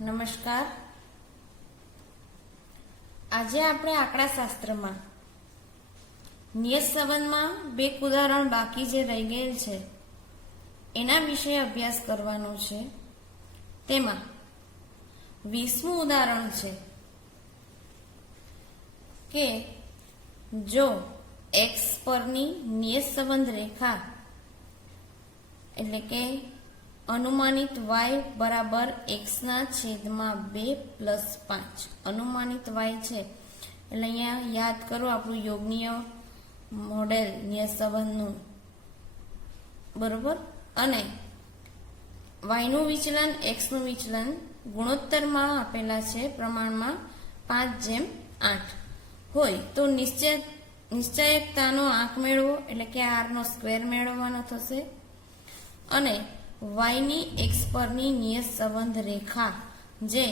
નમસ્કાર. આજે આપણે આંકડાશાસ્ત્રમાં નિયત સંબંધમાં બે ઉદાહરણ બાકી જે રહી ગયેલ છે એના વિશે અભ્યાસ કરવાનો છે. તેમાં 20મું ઉદાહરણ છે કે જો x પરની નિયત સંબંધ રેખા એટલે કે અનુમાનિત y બરાબર x ના છેદમાં 2 પ્લસ 5 અનુમાનિત y છે એટલે અહીંયા યાદ કરો આપણું યોગનીય મોડેલ નિયત સંબંધનું, બરોબર. અને y નું વિચલન x નું વિચલન ગુણોત્તરમાં આપેલા છે પ્રમાણમાં 5:8 હોય તો નિશ્ચયકતાનો આંક મેળવો એટલે કે r નો સ્ક્વેર મેળવવાનો થશે. અને y ની x પરની નિયત સંબંધ રેખા જે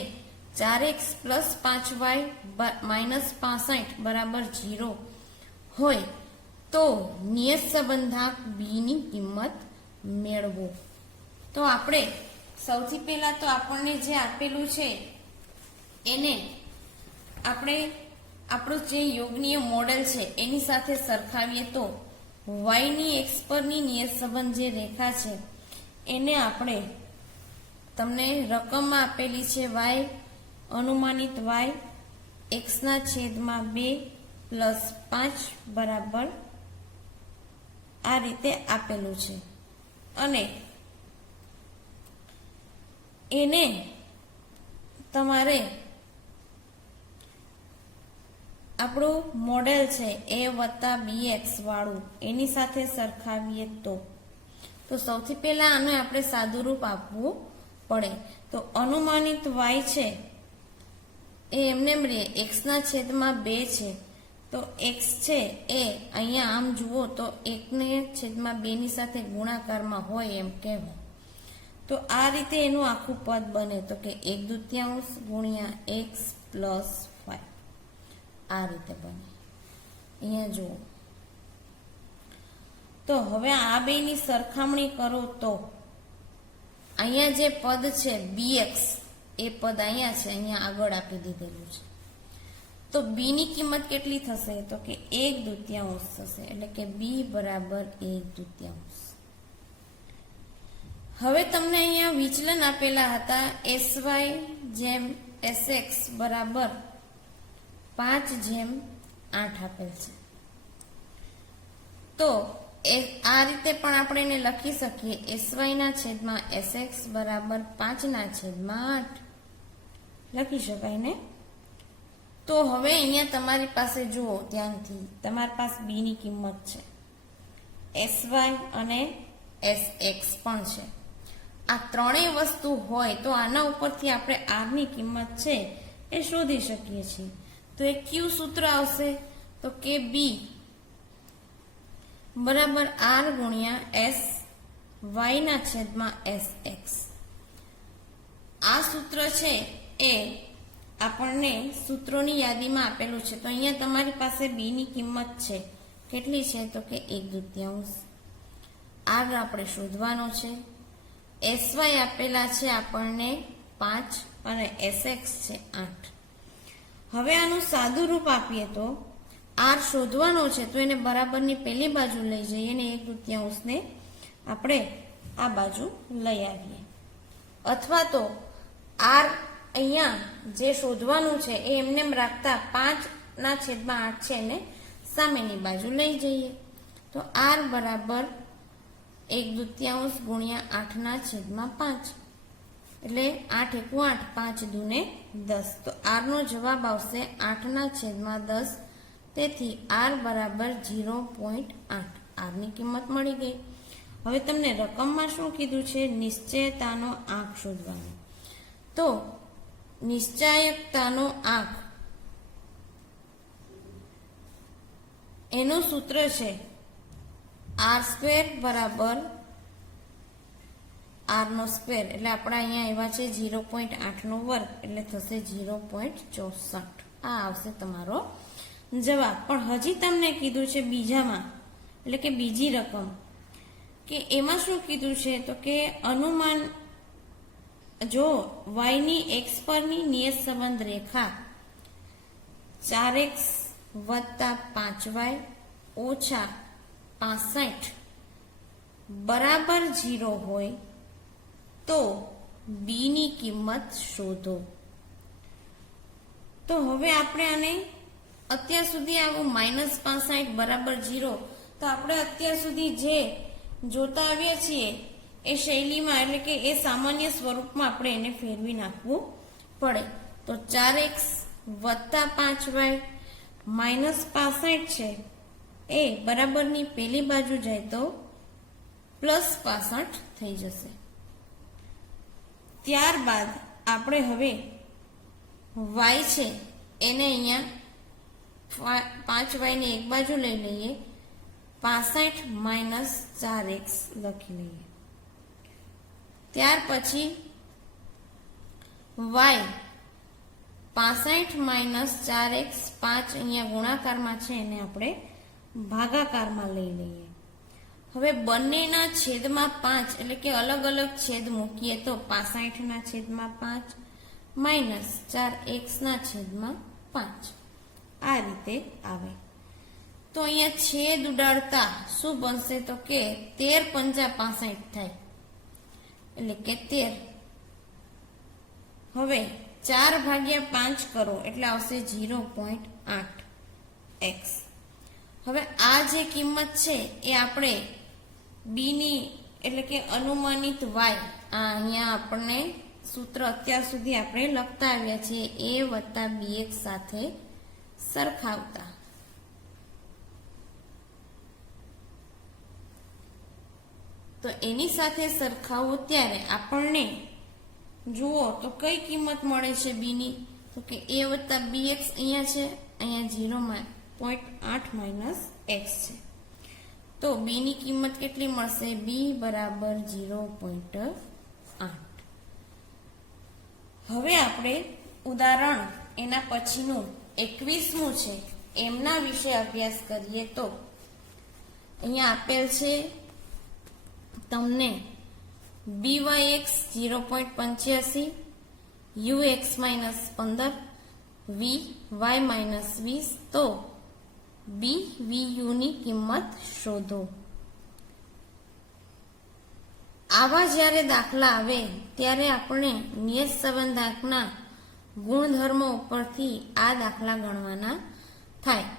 4x પ્લસ 5y માઇનસ 65 બરાબર 0 હોય તો નિયત સંબંધાંક b ની કિંમત મેળવો. તો આપણે સૌથી પહેલા તો આપણને જે આપેલું છે એને આપણે આપણું જે યોગનીય મોડેલ છે એની સાથે સરખાવીએ તો y ની x પરની નિયત સંબંધ જે રેખા છે એને આપણે તમને રકમમાં આપેલી છે y અનુમાનિત y x ના છેદમાં 2 પ્લસ 5 બરાબર આ રીતે આપેલું છે. અને એને તમારે આપણું મોડેલ છે a વત્તા bx વાળું એની સાથે સરખાવીએ તો સૌથી પહેલા આને આપણે સાદું રૂપ આપવું પડે. તો અનુમાનિત y છે એ એમને x ના છેદમાં 2 છે તો x છે એ અહીંયા આમ જુઓ તો 1 ને છેદમાં 2 ની સાથે ગુણાકારમાં હોય એમ કહેવાય. તો આ રીતે એનું આખું પદ બને તો કે 1/2 ગુણ્યા x પ્લસ 5 આ રીતે બને. અહીંયા જુઓ તો હવે આ બેની સરખામણી કરો તો અહીંયા જે પદ છે bx એ પદ અહીંયા છે, અહીંયા આગળ આપી દીધેલું છે. તો b ની કિંમત કેટલી થશે તો કે 1/2 થશે એટલે કે b બરાબર 1/2. હવે તમને અહીંયા વિચલન આપેલા હતા sy જેમ sx બરાબર 5:8 આપેલ છે. તો આ રીતે પણ આપણે એને લખી શકીએ sy ના છેદમાં sx બરાબર 5/8 લખી શકાય ને. તો હવે અહીંયા તમારી પાસે જુઓ ધ્યાનથી, તમારી પાસે b ની કિંમત છે, sy અને sx પણ છે. આ ત્રણેય વસ્તુ હોય તો આના ઉપરથી આપણે r ની કિંમત છે એ શોધી શકીએ છીએ. તો એ કયું સૂત્ર આવશે તો કે b બરાબર r ગુણ્યા s y ના છેદમાં sx. આ સૂત્ર છે એ આપણને સૂત્રોની યાદીમાં આપેલું છે. તો અહીંયા તમારી પાસે b ની કિંમત છે કેટલી છે તો કે 1/2. r આપણે શોધવાનો છે. sy આપેલા છે આપણને 5 અને sx છે 8. હવે આનું સાદું રૂપ આપીએ તો r શોધવાનો છે તો એને બરાબરની પેલી બાજુ લઈ જઈએ અને 1/2 ને આપણે આ બાજુ લઈ આવીએ. અથવા તો r અહીંયા જે શોધવાનું છે એ એમને રાખતા 5/8 છે એને સામેની બાજુ લઈ જઈએ. તો r બરાબર 1/2 ગુણ્યા 8/5 એટલે 8 × 8 5 દૂને 10. તો r નો જવાબ આવશે 8/10. તેથી r બરાબર 0.8. r ની કિંમત મળી ગઈ. હવે તમને રકમમાં શું કીધું છે નિશ્ચયતાનો આંક શોધવાનો. તો નિશ્ચાયકતાનો આંક એનું સૂત્ર છે r² બરાબર r નો સ્ક્વેર એટલે આપણે અહીંયા એવા છે 0.8 નો વર્ગ એટલે થશે 0.64. આ આવશે તમારો જવાબ. પણ હજી તમને કીધું છે બીજામાં એટલે કે બીજી રકમ કે એમાં શું કીધું છે તો કે અનુમાન જો y ની x પરની નિયત સંબંધ રેખા 4x વત્તા 5y ઓછા 65 બરાબર 0 હોય તો b ની કિંમત શોધો. તો હવે આપણે આને અત્યાર સુધી આવું -65 બરાબર 0, તો આપણે અત્યાર સુધી જે જોતા આવ્યા છીએ એ શૈલીમાં એટલે કે એ સામાન્ય સ્વરૂપમાં આપણે એને ફેરવી નાખવું પડે. તો 4x વત્તા 5y -65 છે એ બરાબરની પેલી બાજુ જાય તો +65 થઈ જશે. ત્યારબાદ આપણે હવે y છે એને અહીંયા 5y ને એક બાજુ લઈ લઈએ, 65 - 4x લખી લઈએ. ત્યાર પછી y 65 - 4x 5 અહીંયા ગુણાકારમાં છે એને આપણે ભાગાકારમાં લઈ લઈએ. હવે બંનેના છેદમાં 5 એટલે કે અલગ અલગ છેદ મૂકીએ તો 65 ના છેદમાં 5 માઇનસ 4x ના છેદમાં 5 આ રીતે આવે. તો અહીંયા છેદ ઉડાડતા શું બનશે તો કે 13 × 5 = 65 થાય એટલે કે 13. હવે 4/5 કરો એટલે આવશે 0.8x. હવે આ જે કિંમત છે એ આપણે b ની એટલે કે અનુમાનિત y અહીંયા આપણને સૂત્ર અત્યાર સુધી આપણે લખતા આવ્યા છીએ a + bx સાથે સરખાવતા. તો એની સાથે સરખાવો ત્યારે આપણને જુઓ તો કઈ કિંમત મળે છે b ની તો કે a + bx અહીંયા છે, અહીંયા 0.8 - x છે. તો b ની કિંમત કેટલી મળશે? b બરાબર 0.8. હવે આપણે ઉદાહરણ એના પછીનું 21મું છે એમના વિશે અભ્યાસ કરીએ. તો અહીંયા આપેલ છે તમને byx 0.85, ux - 15, vy - 20, તો bvu ની કિંમત શોધો. આવા જ્યારે દાખલા આવે ત્યારે આપણે નિયત સંબંધાંકના ગુણધર્મો ઉપરથી આ દાખલા ગણવાના થાય.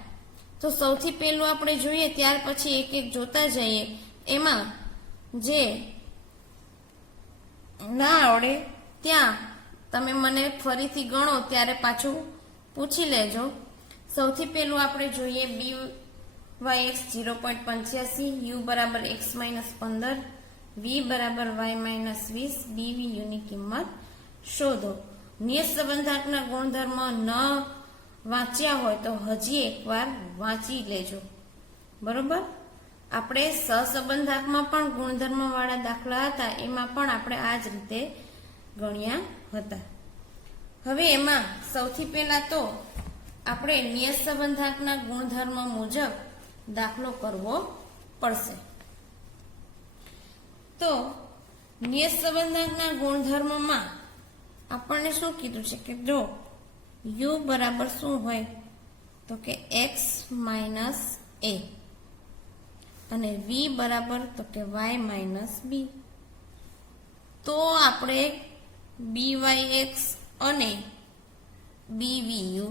તો સૌથી પહેલું આપણે જોઈએ, ત્યાર પછી એક એક જોતા જઈએ. એમાં જે ના આવડે ત્યાં તમે મને ફરીથી ગણો ત્યારે પાછું પૂછી લેજો. સૌથી પહેલું આપણે જોઈએ byx 0.85, u બરાબર x - 15, v બરાબર y - 20, bvu ની કિંમત શોધો. નિયત સંબંધાંકના ગુણધર્મ ન વાંચ્યા હોય તો હજી એકવાર વાંચી લેજો. બરોબર? આપણે સહસંબંધાંકમાં પણ ગુણધર્મ વાળા દાખલા હતા, એમાં પણ આપણે આ જ રીતે ગણ્યા હતા. હવે એમાં સૌથી પહેલા તો આપણે નિયત સંબંધાંકના ગુણધર્મ મુજબ દાખલો કરવો પડશે. તો નિયત સંબંધાંકના ગુણધર્મમાં આપણને શું કીધું છે કે જો u બરાબર શું હોય તો કે x - a અને v બરાબર તો કે y - b. તો આપણે byx અને bvu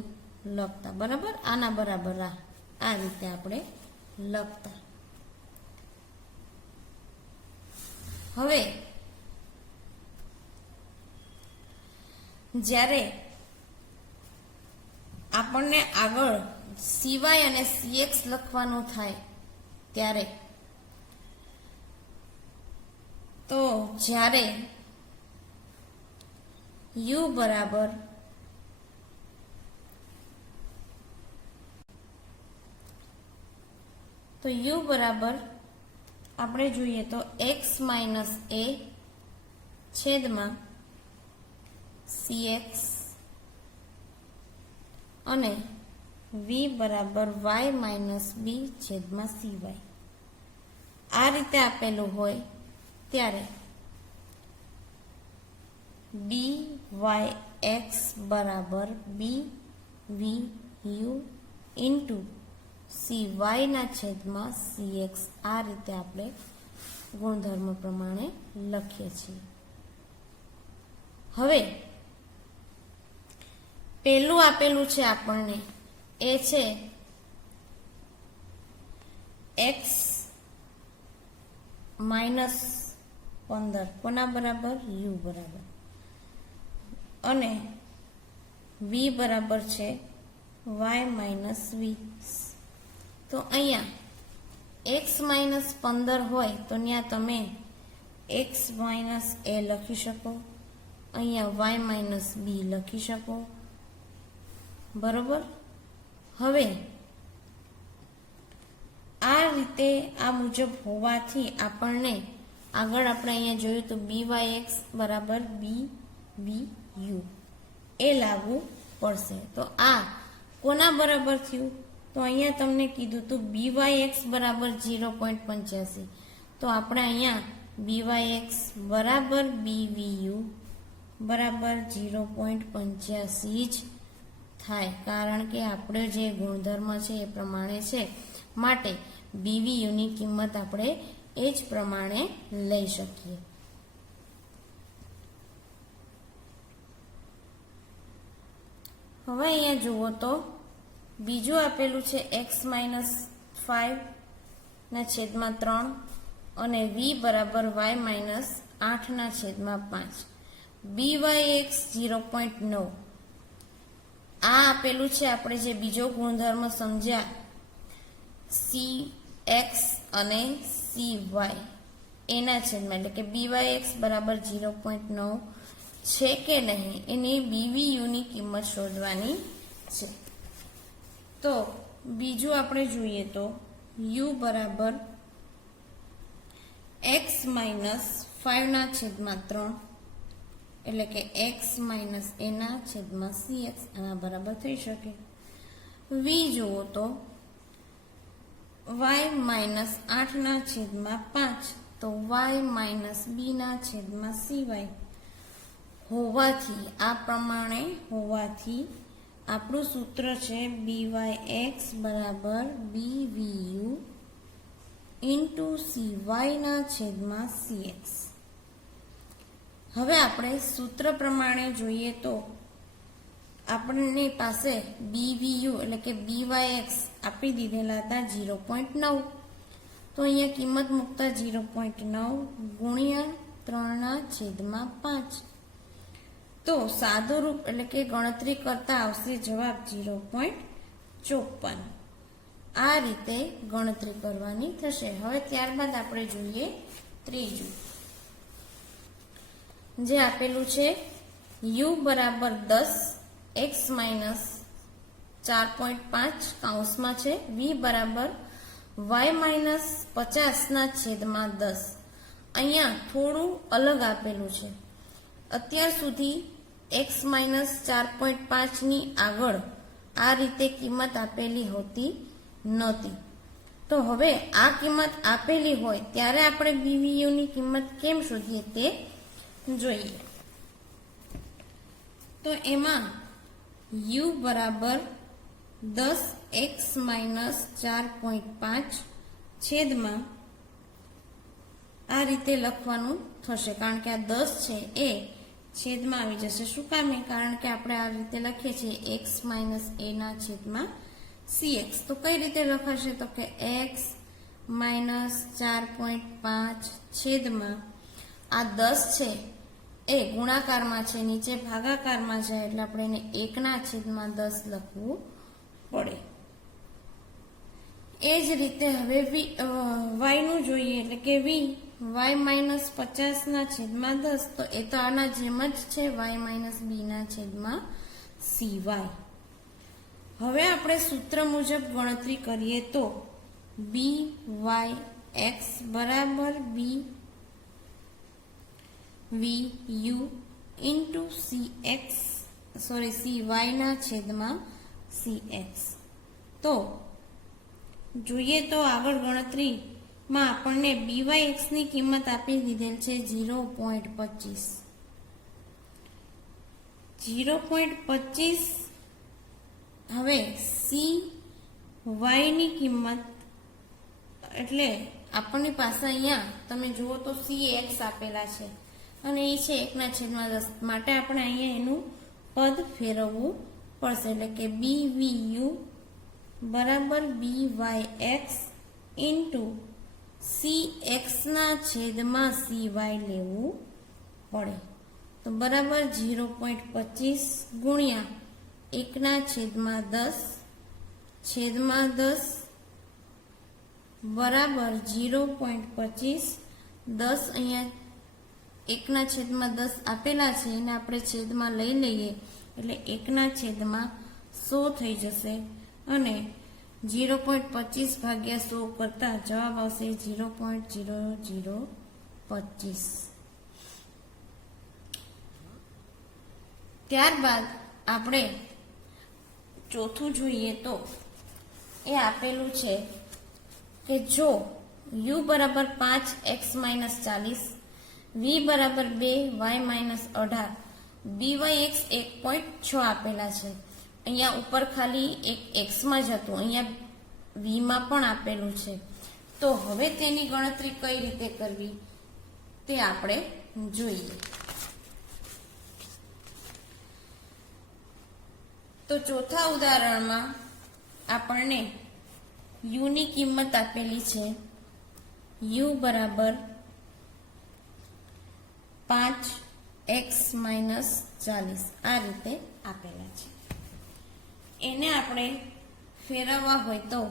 લખતા. બરાબર? આના બરાબર આ રીતે આપણે લખતા. હવે જ્યારે આપણને આગળ cy અને cx લખવાનું થાય ત્યારે તો જ્યારે u બરાબર આપણે જોઈએ તો x - a છેદમાં cx અને v બરાબર y - b છેદમાં cy આ રીતે આપેલું હોય ત્યારે બી વાય એક્સ બરાબર બી વી યુ ઇન્ટુ સી વાયના છેદમાં સી એક્સ, આ રીતે આપણે ગુણધર્મ પ્રમાણે લખીએ છીએ. હવે પેલું આપેલું છે આપણને એ છે એક્સ માઇનસ 15, કોના બરાબર? યુ બરાબર, અને વી બરાબર છે વાય માઇનસ 20. તો અહીંયા એક્સ માઇનસ 15 હોય તો ત્યાં તમે એક્સ માઇનસ એ લખી શકો, અહીંયા વાય માઇનસ બી લખી શકો, બરોબર. હવે આ રીતે આ મુજબ હોવાથી આપણને આગળ આપણે અહીંયા જોયું તો બી વાય એક્સ બરાબર બી વી યુ એ લાગુ પડશે. તો આ કોના બરાબર થયું? તો અહીંયા તમને કીધું તો બી વાય એક્સ બરાબર 0.85. તો આપણે અહીંયા બી વાય એક્સ બરાબર બી વી યુ બરાબર 0.85 જ થાય, કારણ કે આપણે જે ગુણધર્મ છે એ પ્રમાણે છે, માટે બીવી યુની કિંમત આપણે એ જ પ્રમાણે લઈ શકીએ. હવે અહીંયા જુઓ તો બીજું આપેલું છે એક્સ માઇનસ 5/3 અને વી બરાબર Y minus 8/5. B Y x 0.9 આ આપેલું છે આપણે જે બીજો ગુણધર્મ સમજ્યા સી એક્સ અને સી વાય એના છેદમાં, એટલે કે બી વાય એક્સ બરાબર 0.9 છે કે નહીં એની બીવી યુની કિંમત શોધવાની છે. તો બીજું આપણે જોઈએ તો યુ બરાબર એક્સ માઇનસ 5/3, એટલે કે એક્સ માઇનસ એના છેદમાં સી એક્સ, આના બરાબર થઈ શકે. વી જુઓ તો વાય માઇનસ 8/5, તો વાય માઇનસ બીના છેદમાં સી વાય હોવાથી, આ પ્રમાણે હોવાથી આપણું સૂત્ર છે બી વાય એક્સ બરાબર બી વી યુ ઇન્ટુ સી વાયના છેદમાં સી એક્સ. હવે આપણે સૂત્ર પ્રમાણે જોઈએ તો આપણની પાસે બી વી યુ એટલે કે બી વાય એક્સ આપી દીધેલા હતા 0.9. તો અહીંયા કિંમત મૂકતા 0.9 ગુણ્યા 3/5. તો સાદું રૂપ એટલે કે ગણતરી કરતા આવશે જવાબ 0.54. આ રીતે ગણતરી કરવાની થશે. હવે ત્યારબાદ આપણે જોઈએ ત્રીજું, જે આપેલું છે યુ બરાબર 10 એક્સ માઇનસ 4.5 કૌંસમાં છે વી બરાબર વાય માઇનસ 50/10. અહીંયા થોડું અલગ આપેલું છે. અત્યાર સુધી એક્સ માઇનસ 4.5 ની આગળ આ રીતે કિંમત આપેલી હોતી નહોતી. તો હવે આ કિંમત આપેલી હોય ત્યારે આપણે બીવીયુ ની કિંમત કેમ શોધીએ તે જોઈએ. તો એમાં યુ બરાબર 10 એક્સ માઇનસ 4.5 છેદમાં આ રીતે લખવાનું થશે, કારણ કે આ 10 છે એ છેદમાં આવી જશે. શું કામે? કારણ કે આપણે આ રીતે લખીએ છીએ એક્સ માઇનસ એ ના છેદમાં સી એક્સ. તો કઈ રીતે લખાશે? તો કે એક્સ માઇનસ 4.5 છેદમાં આ 10 છે એ ગુણાકારમાં છે, નીચે ભાગાકારમાં છે, એટલે આપણે એને 1/10 લખવું પડે. એ જ રીતે હવે વાય નું જોઈએ, એટલે કે વી વાય માઇનસ 50/10. તો એ તો આના જેમ જ છે, વાય માઇનસ બીના છેદમાં સી વાય. હવે આપણે સૂત્ર મુજબ ગણતરી કરીએ તો બી વાય એક્સ બરાબર બી વી યુ ઇન્ટુ સી વાયના છેદમાં સી એક્સ. તો જોઈએ તો આગળ ગણતરીમાં આપણને બી વાય એક્સ ની કિંમત આપી દીધેલ છે 0.25. 0.25 હવે સી વાયની કિંમત એટલે આપણની પાસે અહીંયા તમે જુઓ તો સી એક્સ આપેલા છે અને એ છે 1/10 માટે આપણે અહીંયા એનું પદ ફેરવવું પડશે એટલે કે BVU બરાબર BYX ઇન્ટુ CX ના છેદમાં CY લેવું પડે તો બરાબર 0.25 ગુણ્યા 1/10 છેદમાં 10 બરાબર 0.25 10 અહીંયા 1/10 આપેલા છે એને આપણે છેદમાં લઈ લઈએ એટલે 1/100 થઈ જશે અને 0.25 ભાગ્યા 100 કરતા જવાબ આવશે 0.0025. ત્યારબાદ આપણે ચોથું જોઈએ તો એ આપેલું છે કે જો u બરાબર 5x - 40 v બરાબર 2 y - 18 byx 1.6 આપેલા છે. અહીંયા ઉપર ખાલી એક x માં જ હતું, અહીંયા v માં પણ આપેલું છે. તો હવે તેની ગણતરી કઈ રીતે કરવી તે આપણે જોઈએ. તો ચોથા ઉદાહરણમાં આપણને u ની કિંમત આપેલી છે u બરાબર 5x - 40 આ રીતે આપેલા છે. એને આપણે ફેરવવા હોય તો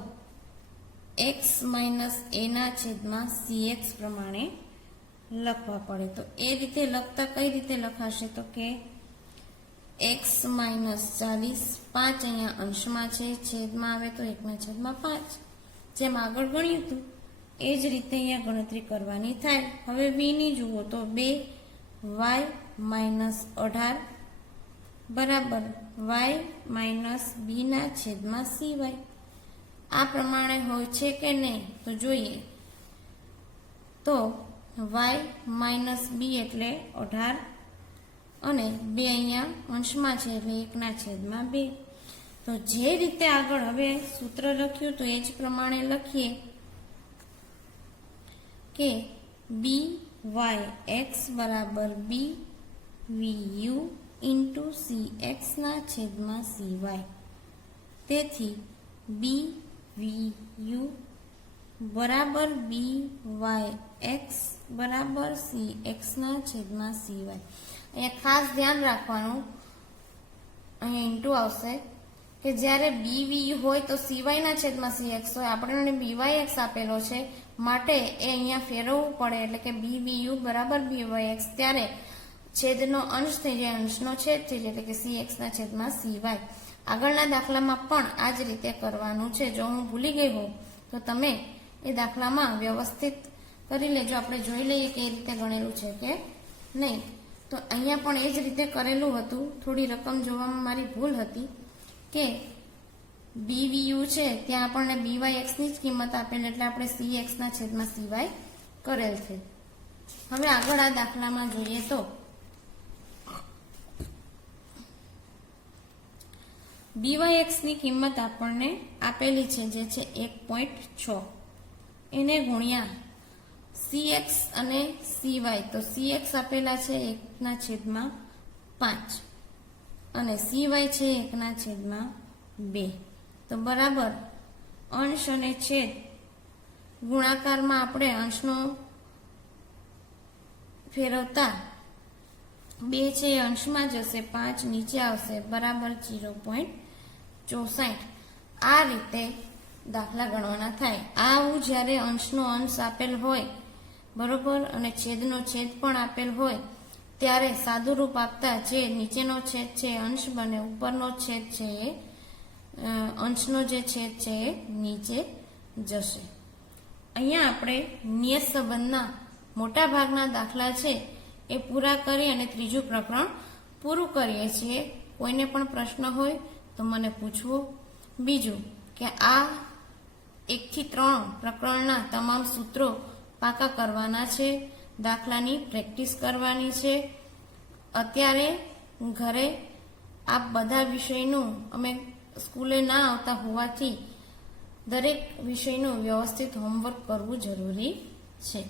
x - a ના છેદમાં cx પ્રમાણે લખવા પડે. તો એ રીતે લખતા કઈ રીતે લખાશે તો કે x - 40 5 અહીંયા અંશમાં છે, છેદમાં આવે તો 1/5 જેમ આગળ ગણ્યું હતું એ જ રીતે અહીંયા ગણતરી કરવાની થાય. હવે v ની જુઓ તો 2y - 18 બરાબર y - b ના છેદમાં cy. આ પ્રમાણે હોય છે કે નહીં તો જોઈએ. તો y - b એટલે 18 અને 2 અહીંયા અંશમાં છે એટલે 1/2. તો જે રીતે આગળ હવે સૂત્ર લખ્યું તો એ જ પ્રમાણે લખીએ કે byx બરાબર bvu ઇન્ટુ cx ના છેદમાં cy. તેથી bvu બરાબર byx બરાબર cx ના છેદમાં cy. અહીંયા ખાસ ધ્યાન રાખવાનું, અહીંયા ઇન્ટુ આવશે કે જ્યારે BVU હોય તો CY ના છેદમાં CX હોય. આપણને BYX આપેલો છે માટે એ અહીંયા ફેરવવું પડે એટલે કે BVU બરાબર BYX ત્યારે છેદનો અંશ થઈ જાય, અંશનો છેદ થઈ જાય એટલે કે CX ના છેદમાં CY. આગળના દાખલામાં પણ આ જ રીતે કરવાનું છે. જો હું ભૂલી ગઈ હોઉં તો તમે એ દાખલામાં વ્યવસ્થિત કરી લેજો. આપણે જોઈ લઈએ કે એ રીતે ગણેલું છે કે નહીં. તો અહીંયા પણ એ જ રીતે કરેલું હતું. થોડી રકમ જોવામાં મારી ભૂલ હતી કે BVU છે ત્યાં આપણને BYX ની જ કિંમત આપેલ એટલે આપણે CX ના છેદમાં CY કરેલ છે. હવે આગળ આ દાખલામાં જોઈએ તો BYX ની કિંમત આપણને આપેલી છે જે છે 1.6 એને ગુણ્યા CX અને CY. તો CX આપેલા છે 1/5 અને CY છે 1/2. તો બરાબર અંશ અને છેદ ગુણાકારમાં આપણે અંશનો ફેરવતા 2 છે એ અંશમાં જશે, 5 નીચે આવશે બરાબર 0.64. આ રીતે દાખલા ગણવાના થાય. આવું જ્યારે અંશનો અંશ આપેલ હોય બરોબર અને છેદનો છેદ પણ આપેલ હોય ત્યારે સાદું રૂપ આપતા જે નીચેનો છેદ છે અંશ બને, ઉપરનો છેદ છે એ અંશનો જે છેદ છે એ નીચે જશે. અહીંયા આપણે નિયત સંબંધના મોટા ભાગના દાખલા છે એ પૂરા કરી અને ત્રીજું પ્રકરણ પૂરું કરીએ છીએ. કોઈને પણ પ્રશ્ન હોય તો મને પૂછવો. બીજું કે આ 1 થી 3 પ્રકરણના તમામ સૂત્રો પાકા કરવાના છે, દાખલાની પ્રેક્ટિસ કરવાની છે. અત્યારે ઘરે આ બધા વિષયનું અમે સ્કૂલે ના આવતા હોવાથી દરેક વિષયનું વ્યવસ્થિત હોમવર્ક કરવું જરૂરી છે.